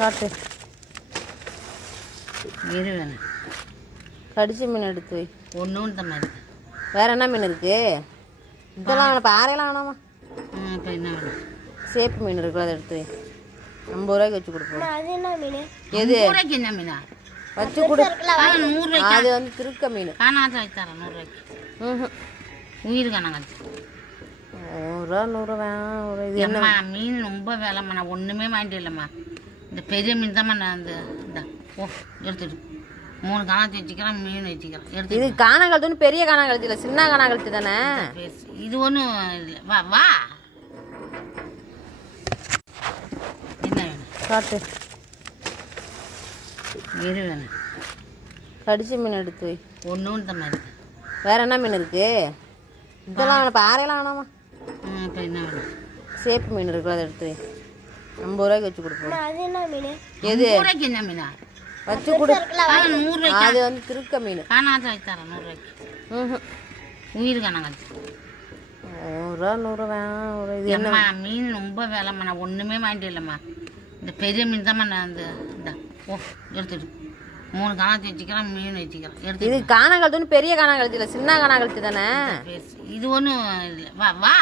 காட்டு. இரு வேணும். கடிச்சு மீன் எடுத்து வை. ஒன்றும் இந்த மாதிரி. வேற என்ன மீன் இருக்கு? இதெல்லாம் வேணும். பாறையெல்லாம் வேணாமா? இப்போ என்ன வேணும்? சேப்பு மீன் இருக்கு, அதை எடுத்து வை. 50 ரூபாய்க்கு வச்சு கொடுப்போம். அது என்ன மீன்? எது ரூபாய்க்கு என்ன மீனா வச்சு கொடு? 100 ரூபாய்க்கு. அது வந்து திருக்க மீன். காணாத வைத்தாரன் 100 ரூபாய்க்கு. உயிர் காணாங்க. 100 ரூபா 100 வேணாம். ஒரு இது என்ன என்னம்மா மீன் ரொம்ப வேலைம்மா, நான் ஒன்றுமே வாங்கிட்டு இல்லைம்மா. இந்த பெரிய மீன் தான்மா நான் இந்த ஓ எடுத்துடு. 3 காணாத்தி வச்சுக்கிறேன், மீன் வச்சுக்கிறேன் இது எடுத்து. காணாங்கழுத்து பெரிய காணாங்கழுத்து இல்லை, சின்ன காணாங்கழுத்து தானே. இது ஒன்றும் இல்லை. வா வா. என்ன வேணும்? காட்டு. இரு வேணும். கடிச்சு மீன் எடுத்து வை. ஒன்றும் இந்த மாதிரி. வேற என்ன மீன் இருக்கு? இதெல்லாம் வேணும். பாறையெல்லாம் வேணாமா? இப்போ என்ன வேணும்? சேப்பு மீன் இருக்கு, அதை எடுத்து வை. 50 ரூபாய்க்கு வச்சு கொடுப்போம். அது என்ன மீன்? எது 100 ரூபாய்க்கு என்ன மீனா வச்சு கொடு? 100 ரூபாய்க்கு. அது வந்து திருக்க மீன். காணாத வைத்தாரன் 100 ரூபாய்க்கு. உயிர் காணாங்க. 100 ரூபா 100 வேணாம். ஒரு இது என்ன என்னம்மா மீன் ரொம்ப வேலைம்மா, நான் ஒன்றுமே வாங்கிட்டு இல்லைம்மா. இந்த பெரிய மீன் தான்மா நான் இந்த ஓ எடுத்துடு. 3 காணாத்தி வச்சுக்கிறேன், மீன் வச்சுக்கிறேன் இது எடுத்து. காணாங்கழுத்து பெரிய காணாங்கழுத்து இல்லை, சின்ன காணாங்கழுத்து தானே. இது ஒன்றும் இல்லை. வா வா.